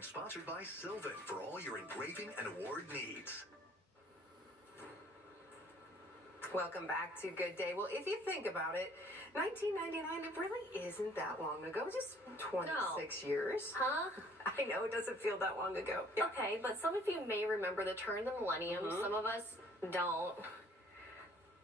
and sponsored by Sylvan for all your engraving and award needs. Welcome back to Good Day. Well, if you think about it, 1999, it really isn't that long ago, just 26 years. Huh? I know, it doesn't feel that long ago. Yeah. Okay, but some of you may remember the turn of the millennium. Some of us don't.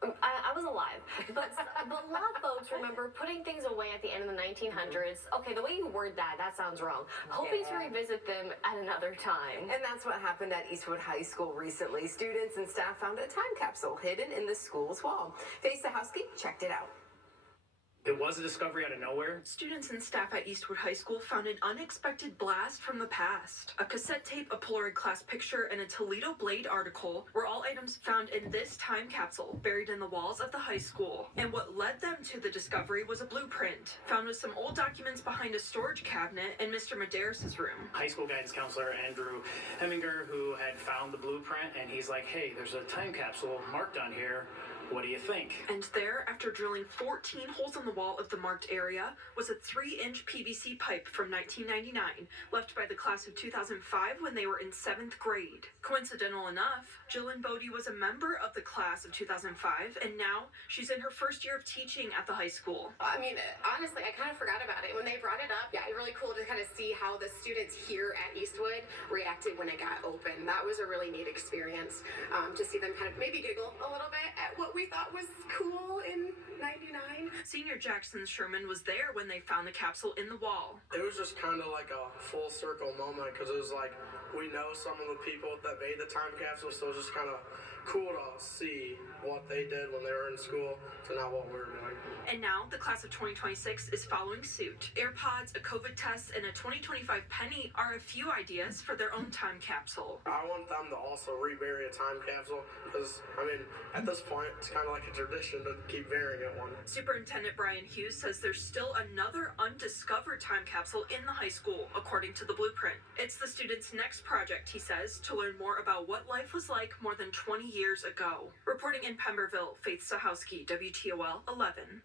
I was alive, but a lot of folks remember putting things away at the end of the 1900s. Okay, the way you word that sounds wrong. Hoping to revisit them at another time. And that's what happened at Eastwood High School recently. Students and staff found a time capsule hidden in the school's wall. Face the Housekeep checked it out. It was a discovery out of nowhere. Students and staff at Eastwood High School found an unexpected blast from the past. A cassette tape, a Polaroid class picture, and a Toledo Blade article were all items found in this time capsule buried in the walls of the high school. And what led them to the discovery was a blueprint found with some old documents behind a storage cabinet in Mr. Medeiros' room. High school guidance counselor Andrew Heminger, who had found the blueprint, and he's like, hey, there's a time capsule marked on here. What do you think? And there, after drilling 14 holes in the wall of the marked area, was a 3-inch PVC pipe from 1999, left by the class of 2005 when they were in 7th grade. Coincidental enough, Jillian Bodie was a member of the class of 2005, and now she's in her first year of teaching at the high school. I mean, honestly, I kind of forgot about it. When they brought it up, yeah, it's really cool to kind of see how the students here at Eastwood reacted when it got open. That was a really neat experience, to see them kind of maybe giggle a little bit at what we thought was cool in 99. Senior Jackson Sherman was there when they found the capsule in the wall. It was just kind of like a full circle moment because it was like we know some of the people that made the time capsule, so it was just kind of cool to see what they did when they were in school to now what we're doing. And now the class of 2026 is following suit. AirPods, a COVID test, and a 2025 penny are a few ideas for their own time capsule. I want them to also rebury a time capsule because, I mean, at this point, it's kind of like a tradition to keep burying it one. Superintendent Brian Hughes says there's still another undiscovered time capsule in the high school, according to the blueprint. It's the students' next project, he says, to learn more about what life was like more than 20 years ago. Reporting in Pemberville, Faith Sahowski, WTOL 11.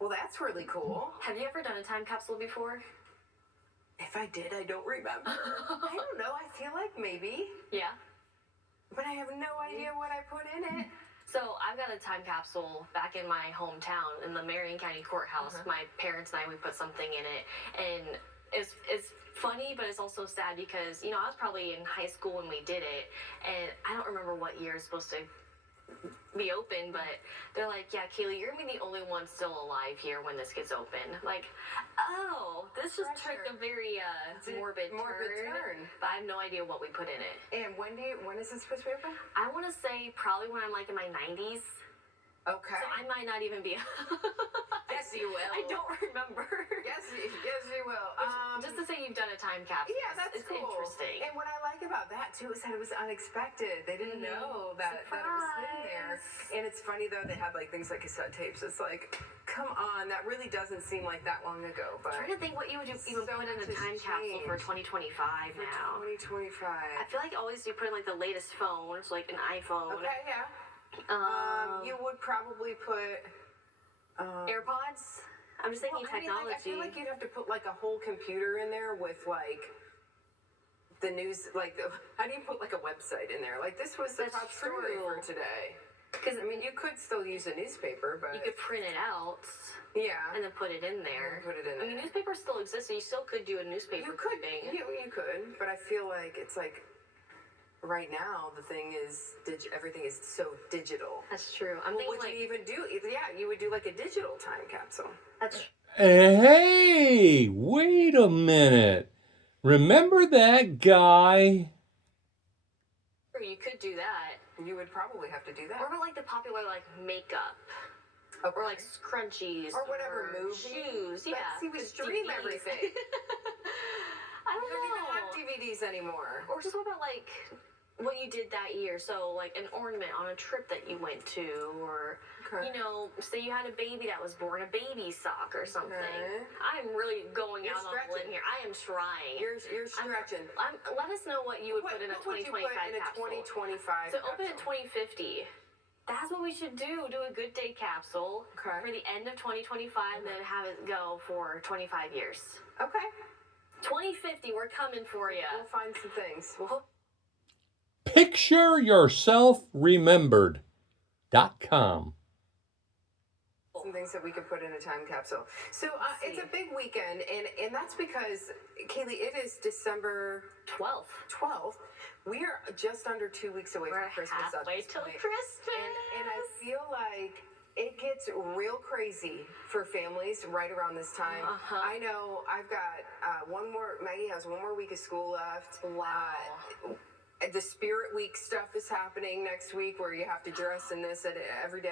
Well, that's really cool. Have you ever done a time capsule before? If I did, I don't remember. I don't know. I feel like maybe. Yeah. But I have no idea what I put in it. So I've got a time capsule back in my hometown in the Marion County Courthouse. My parents and I, we put something in it, and it's funny, but it's also sad because, you know, I was probably in high school when we did it, and I don't remember what year it's supposed to be open, but they're like, yeah, Kaylee, you're gonna be the only one still alive here when this gets open. Like, oh, this just took a very morbid turn. But I have no idea what we put in it. And when is this supposed to be open? I want to say probably when I'm like in my 90s. Okay. So I might not even be. Yes, you will. I don't remember. Yes, you will. Just to say you've done a time capsule. Yeah, that's cool. Interesting. And what I like about that too is that it was unexpected. They didn't know that it was sitting there. And it's funny though, they had like things like cassette tapes. It's like, come on, that really doesn't seem like that long ago. But I'm trying to think what you would even put in a time capsule for 2025 now. 2025. I feel like always you put in like the latest phone, so like an iPhone. Okay, yeah. You would probably put AirPods. I'm just thinking technology. I feel like you'd have to put like a whole computer in there with like the news, like how do you put like a website in there? Like this was the top story for today. Because I mean, you could still use a newspaper, but you could print it out. Yeah. And then put it in there. I mean, newspapers still exist, so you still could do a newspaper. You could. Thing. You could, but I feel like it's like. Right now, the thing is, everything is so digital. That's true. I'm thinking would you even do? Yeah, you would do like a digital time capsule. That's. Hey, wait a minute. Remember that guy? Or you could do that. You would probably have to do that. Or about like the popular like makeup. Okay. Or like scrunchies. Or whatever movie. Shoes. Yeah. See, we stream DVDs. everything. I don't We don't even have DVDs anymore. Or just what about like what you did that year? So like an ornament on a trip that you went to, or you know, say you had a baby that was born, a baby sock or something. I'm really going out on a limb here. I am trying. You're stretching. Let us know what you would put in a 2025 capsule. What would you put in a 2025 So open at 2050. That's what we should do. Do a good day capsule Okay. for the end of 2025 and then have it go for 25 years. Okay. 2050, we're coming for you. We'll find some things. We'll Picture yourself remembered.com. some things that we could put in a time capsule. So it's a big weekend, and that's because, Kaylee, it is December 12th. We are just under 2 weeks away from Christmas. Halfway till Christmas. And I feel like it gets real crazy for families right around this time. I know I've got Maggie has one more week of school left. Wow. The Spirit Week stuff is happening next week where you have to dress in this every day.